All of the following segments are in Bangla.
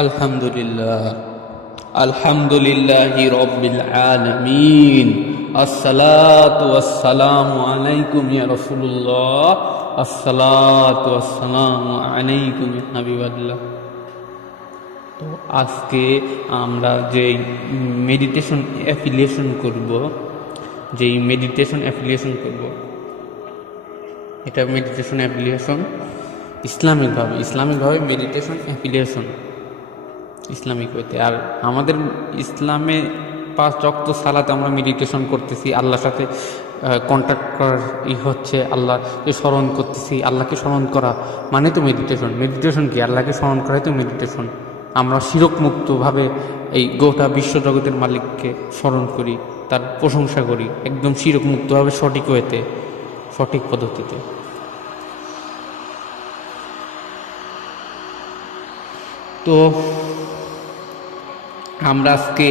আলহামদুলিল্লাহ আলহামদুলিল্লাহি রাব্বিল আলামিন আসসালাতু ওয়াসসালামু আলাইকুম ইয়া রাসূলুল্লাহ আসসালাতু ওয়াসসালামু আলাইকুম ইয়া হাবিবাল্লাহ। তো আজকে আমরা যেই মেডিটেশন অ্যাফিলিয়েশন করব এটা মেডিটেশন অ্যাফিলিয়েশন ইসলামিকভাবে মেডিটেশন অ্যাফিলিয়েশন ইসলামিক হইতে। আর আমাদের ইসলামে 5 ওয়াক্ত সালাতে আমরা মেডিটেশন করতেছি, আল্লাহর সাথে কন্ট্যাক্ট করার হচ্ছে আল্লাহকে স্মরণ করতেছি। আল্লাহকে স্মরণ করা মানে তো মেডিটেশন কি? আল্লাহকে স্মরণ করাই তো মেডিটেশন। আমরা শিরক মুক্তভাবে এই গোটা বিশ্বজগতের মালিককে স্মরণ করি, তার প্রশংসা করি, একদম শিরক মুক্তভাবে সঠিক পদ্ধতিতে। তো আমরা আজকে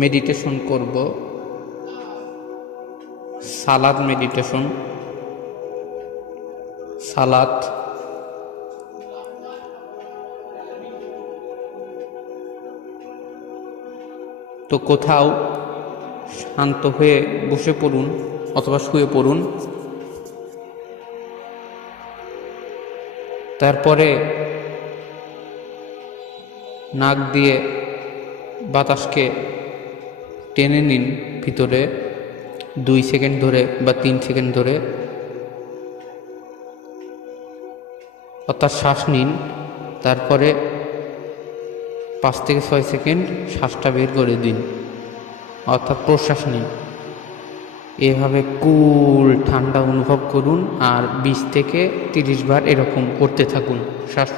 মেডিটেশন করব, সালাত মেডিটেশন। তো কোথাও শান্ত হয়ে বসে পড়ুন অথবা শুয়ে পড়ুন। তারপরে নাক দিয়ে বাতাসকে টেনে নিন ভিতরে 2 সেকেন্ড ধরে বা 3 সেকেন্ড ধরে, অর্থাৎ শ্বাস নিন। তারপরে 5 থেকে 6 সেকেন্ড শ্বাসটা বের করে দিন, অর্থাৎ প্রশ্বাস নিন। এভাবে কুল ঠান্ডা অনুভব করুন আর 20 থেকে 30 বার এরকম করতে থাকুন। শ্বাস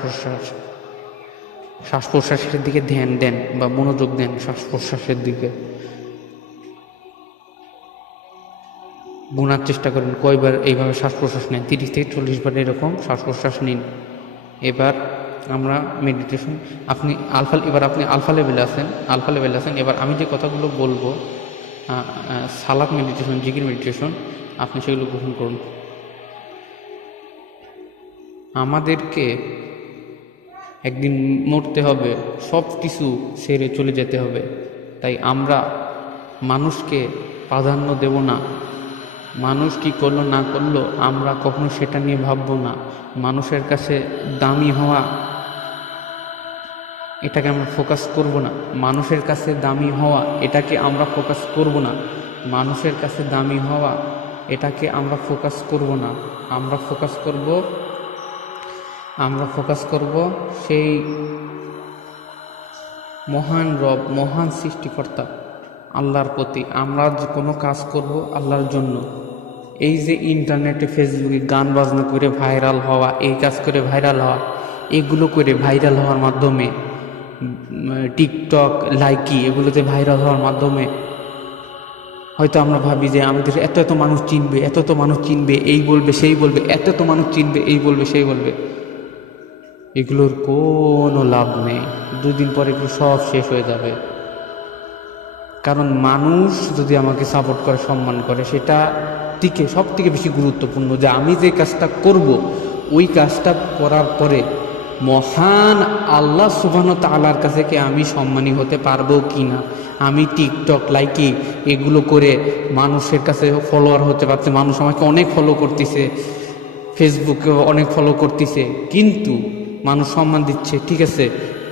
প্রশ্বাসের দিকে ধ্যান দেন বা মনোযোগ দেন, শ্বাস প্রশ্বাসের দিকে গুনার চেষ্টা করেন কয়বার এইভাবে শ্বাস প্রশ্বাস নেন। 30 থেকে 40 বার এরকম শ্বাস প্রশ্বাস নিন। এবার আমরা মেডিটেশন, আপনি আলফা লেভেলে আছেন। এবার আমি যে কথাগুলো বলবো, সালাত মেডিটেশন, জিকির মেডিটেশন, আপনি সেগুলো গ্রহণ করুন। আমাদেরকে একদিন মরতে হবে, সব কিছু ছেড়ে চলে যেতে হবে। তাই আমরা মানুষকে প্রাধান্য দেব না। মানুষ কি করলো না করলো আমরা কখনো সেটা নিয়ে ভাববো না। মানুষের কাছে দামি হওয়া, এটাকে আমরা ফোকাস করব না। মানুষের কাছে দামি হওয়া এটাকে আমরা ফোকাস করব না। মানুষের কাছে দামি হওয়া এটাকে আমরা ফোকাস করব না। আমরা ফোকাস করব সেই মহান রব, মহান সৃষ্টিকর্তা আল্লাহর প্রতি। আমরা যে কোনো কাজ করব আল্লাহর জন্য। এই যে ইন্টারনেটে ফেসবুকে গান বাজনা করে ভাইরাল হওয়া, এই কাজ করে ভাইরাল হওয়া, এগুলো করে ভাইরাল হওয়ার মাধ্যমে, টিকটক লাইকি এগুলোতে ভাইরাল হওয়ার মাধ্যমে হয়তো আমরা ভাবি যে আমাদের এত মানুষ চিনবে, এই বলবে সেই বলবে, এত মানুষ চিনবে, এই বলবে সেই বলবে। এগুলোর কোনো লাভ নেই। 2 দিন পরে এগুলো সব শেষ হয়ে যাবে। কারণ মানুষ যদি আমাকে সাপোর্ট করে, সম্মান করে, সেটা সব থেকে বেশি গুরুত্বপূর্ণ যে আমি যে কাজটা করব, ওই কাজটা করার পরে মহান আল্লাহ সুবহানাহু ওয়া তাআলার কাছে কি আমি সম্মানী হতে পারবো কি না। আমি টিকটক লাইকি এগুলো করে মানুষের কাছে ফলোয়ার হতে পারছে, মানুষ আমাকে অনেক ফলো করতেছে, ফেসবুকে অনেক ফলো করতেছে, কিন্তু মানুষ সম্মান দিচ্ছে, ঠিক আছে,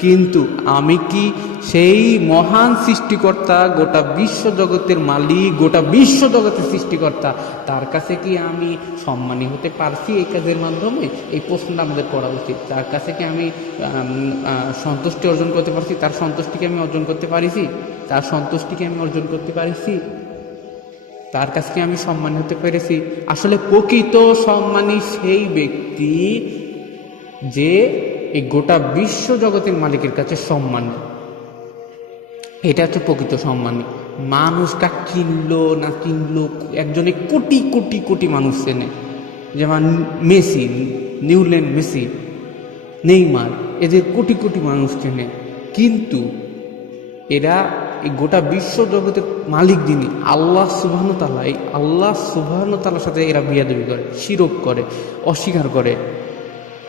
কিন্তু আমি কি সেই মহান সৃষ্টিকর্তা, গোটা বিশ্বজগতের মালিক, গোটা বিশ্বজগতের সৃষ্টিকর্তা, তার কাছে কি আমি সম্মানী হতে পারছি এই কাজের মাধ্যমে? এই প্রশ্নটা আমাদের করা উচিত। তার কাছে কি আমি সন্তুষ্টি অর্জন করতে পারছি? তার সন্তুষ্টিকে আমি অর্জন করতে পারিছি? তার কাছে কি আমি সম্মানী হতে পেরেছি? আসলে প্রকৃত সম্মানী সেই ব্যক্তি যে এই গোটা বিশ্ব জগতের মালিকের কাছে সম্মানী। এটা হচ্ছে প্রকৃত সম্মানী। মানুষটা চিনলো না চিনলো, একজনে কোটি কোটি কোটি মানুষ চেনে, যেমন নিউল্যান্ড মেসি, নেইমার, এদের কোটি কোটি মানুষ চেনে, কিন্তু এরা এই গোটা বিশ্ব জগতের মালিক যিনি আল্লাহ সুবহানাহু ওয়া তাআলা, এই আল্লাহ সুবহানাহু ওয়া তাআলার সাথে এরা বিয়াদবি করে, শিরক করে, অস্বীকার করে।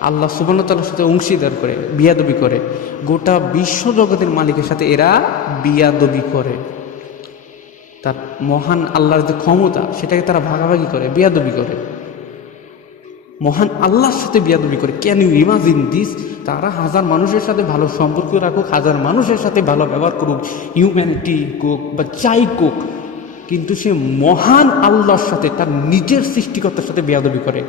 আল্লাহ সুবহানাহু ওয়া তাআলার সাথে অংশীদার করে, বিয়াদবি করে, গোটা বিশ্ব জগতের মালিকের সাথে এরা বিয়াদবি করে। তার মহান আল্লাহর যে ক্ষমতা সেটাকে তারা ভাগাভাগি করে, বিয়াদবি করে, মহান আল্লাহর সাথে বিয়াদবি করে। Can you imagine this? তারা হাজার মানুষের সাথে ভালো সম্পর্ক রাখুক, হাজার মানুষের সাথে ভালো ব্যবহার করুক, হিউম্যানিটি কোক বা চাই কোক, কিন্তু সে মহান আল্লাহর সাথে, তার নিজের সৃষ্টিকর্তার সাথে বিয়াদবি করে।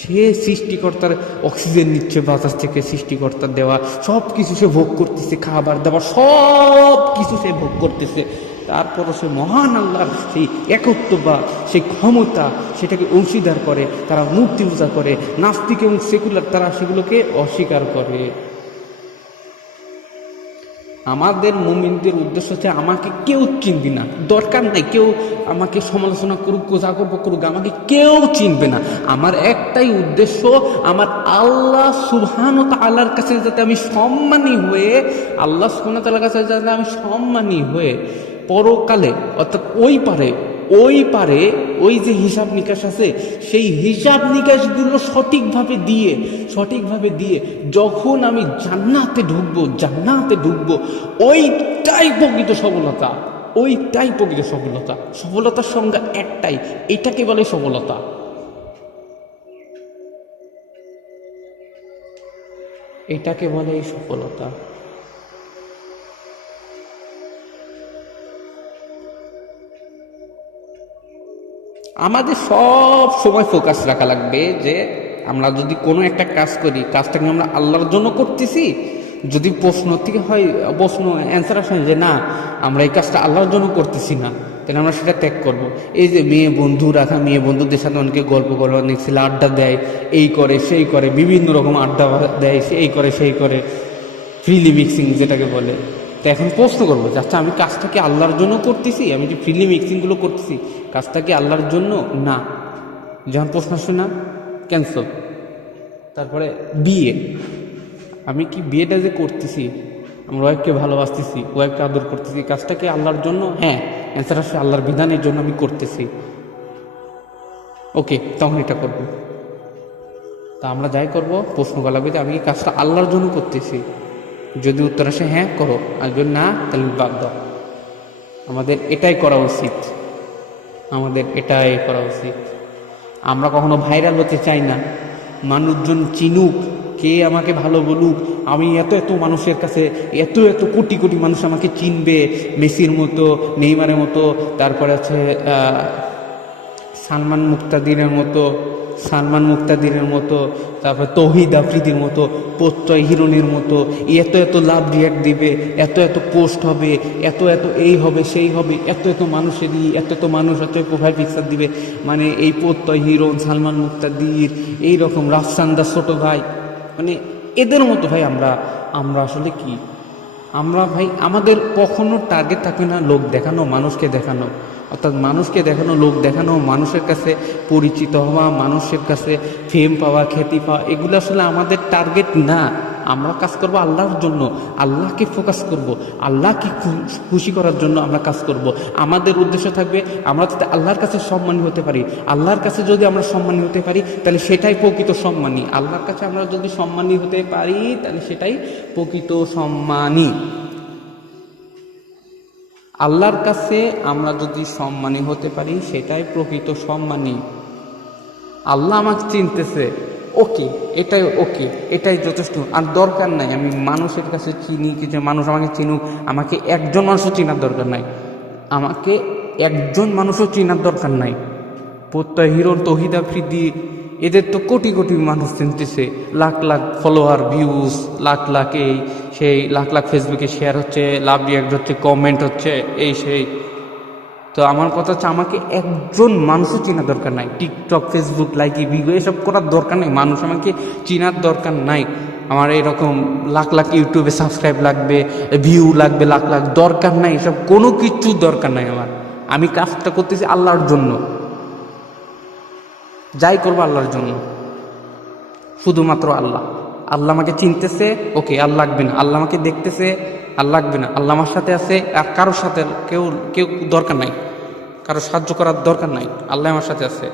সে সৃষ্টিকর্তার অক্সিজেন নিচ্ছে বাতাস থেকে, সৃষ্টিকর্তার দেওয়া সব কিছু সে ভোগ করতেছে, খাবার দাবার সব কিছু সে ভোগ করতেছে, তারপরও সে মহান আল্লাহর সেই একত্ব বা সেই ক্ষমতা সেটাকে অংশীদার করে। তারা মূর্তি পূজা করে, নাস্তিক এবং সেকুলার তারা সেগুলোকে অস্বীকার করে। আমাদের মুমিনদের উদ্দেশ্য হচ্ছে আমাকে কেউ চিনবে না, দরকার নাই কেউ আমাকে সমালোচনা করুক, যা করবো করুক, আমাকে কেউ চিনবে না। আমার একটাই উদ্দেশ্য, আমার আল্লাহ সুবহানাহু ওয়া তাআলার কাছে যাতে আমি সম্মানী হয়ে, আল্লাহ সুবহানাহু ওয়া তাআলার কাছে যাতে আমি সম্মানী হয়ে পরকালে, অর্থাৎ ওই পারে ওই যে হিসাব নিকাশ আছে, সেই হিসাব নিকাশগুলো সঠিকভাবে দিয়ে যখন আমি জান্নাতে ঢুকবো, ওইটাই প্রকৃত সফলতা। সফলতার সংজ্ঞা একটাই, এটাকে বলে সফলতা। এটাকে বলে সফলতা। আমাদের সব সময় ফোকাস রাখা লাগবে যে আমরা যদি কোনো একটা কাজ করি, কাজটাকে আমরা আল্লাহর জন্য করতেছি। যদি প্রশ্ন থেকে হয়, অ্যান্সার আসে যে না আমরা এই কাজটা আল্লাহর জন্য করতেছি না, তাহলে আমরা সেটা ত্যাগ করব। এই যে মেয়ে বন্ধুদের সাথে অনেকে গল্প করে, অনেক ছেলে আড্ডা দেয়, এই করে সেই করে, বিভিন্ন রকম আড্ডা দেয়, এই করে সেই করে, ফ্রিলি মিক্সিং যেটাকে বলে। তো এখন প্রশ্ন করবো যে আচ্ছা আমি কাজটা কি আল্লাহর জন্য করতেছি? আমি যে ফ্রিলি মিক্সিংগুলো করতেছি, কাজটা কি আল্লাহর জন্য? না। যখন প্রশ্ন আসে না, ক্যান্সেল। তারপরে বিয়ে, আমি কি বিয়েটা যে করতেছি, আমার ওয়াইফকে ভালোবাসতেছি, ওয়াইফকে আদর করতেছি, কাজটা কি আল্লাহর জন্য? হ্যাঁ। অ্যান্সার আসে আল্লাহর বিধানের জন্য আমি করতেছি। ওকে, তখন এটা করবো। তা আমরা যাই করব, প্রশ্ন করা লাগবে যে আমি কি কাজটা আল্লাহর জন্য করতেছি? যদি উত্তর আসে হ্যাঁ করো, আর যদি না তাহলে বাদ দাও। আমাদের এটাই করা উচিত। আমরা কখনো ভাইরাল হতে চাই না, মানুষজন চিনুক, কে আমাকে ভালো বলুক, আমি এত মানুষের কাছে, এত কোটি মানুষ আমাকে চিনবে, মেসির মতো, নেইমারের মতো, তারপরে আছে সালমান মুক্তাদিরের মতো, তারপর তৌহিদ আফ্রিদির মতো, প্রত্যয় হিরণের মতো, এত লাভ রিয়াক্ট দিবে, এত পোস্ট হবে, এত এই হবে সেই হবে, এত মানুষেরই, এত মানুষ এত প্রোফাইল পিকচার দিবে। মানে এই প্রত্যয় হিরণ, সালমান মুক্তাদির, এইরকম রাফসানদার ছোট ভাই, মানে এদের মতো ভাই আমরা আসলে কি, আমরা ভাই আমাদের কখনো টার্গেট থাকবে না লোক দেখানো, মানুষকে দেখানো, অর্থাৎ মানুষকে দেখানো, লোক দেখানো, মানুষের কাছে পরিচিত হওয়া, মানুষের কাছে ফেম পাওয়া, খ্যাতি পাওয়া, এগুলো আসলে আমাদের টার্গেট না। আমরা কাজ করব আল্লাহর জন্য, আল্লাহকে ফোকাস করব, আল্লাহকে খুশি করার জন্য আমরা কাজ করব। আমাদের উদ্দেশ্য থাকবে আমরা যাতে আল্লাহর কাছে সম্মানী হতে পারি। আল্লাহর কাছে যদি আমরা সম্মানী হতে পারি তাহলে সেটাই প্রকৃত সম্মানী। আল্লাহর কাছে আমরা যদি সম্মানী হতে পারি তাহলে সেটাই প্রকৃত সম্মানী। আল্লাহর কাছে আমরা যদি সম্মানী হতে পারি সেটাই প্রকৃত সম্মানী। আল্লাহ আমাকে চিনতেছে, ওকে, এটাই যথেষ্ট। আর দরকার নাই আমি মানুষের কাছে চিনি, কিছু মানুষ আমাকে চিনুক, আমাকে একজন মানুষও চেনার দরকার নাই, প্রত্যয় হিরণ, তৌহিদ আফ্রিদি, এদের তো কোটি মানুষ চিনতেছে, লাখ ফলোয়ার, ভিউজ, লাখ লাখ ফেসবুকে শেয়ার হচ্ছে, লাভ রিয়াক্ট হচ্ছে, কমেন্ট হচ্ছে, এই সেই। তো আমার কথা হচ্ছে আমাকে একজন মানুষও চেনার দরকার নাই, টিকটক, ফেসবুক, লাইকি, ভিডিও এসব করার দরকার নেই, মানুষ আমাকে চেনার দরকার নাই। আমার এরকম লাখ ইউটিউবে সাবস্ক্রাইব লাগবে, ভিউ লাগবে লাখ দরকার নাই, এসব কোনো কিছু দরকার নাই আমার। আমি কাজটা করতেছি আল্লাহর জন্য, যাই করবো আল্লাহর জন্য, শুধুমাত্র আল্লাহ আমাকে চিনতেছে, ওকে, আর লাগবে না। আল্লাহ আমাকে দেখতেছে, আর লাগবে না। আল্লাহ আমার সাথে আছে, আর কারোর সাথে কেউ দরকার নাই, কারো সাহায্য করার দরকার নাই, আল্লাহ আমার সাথে আছে।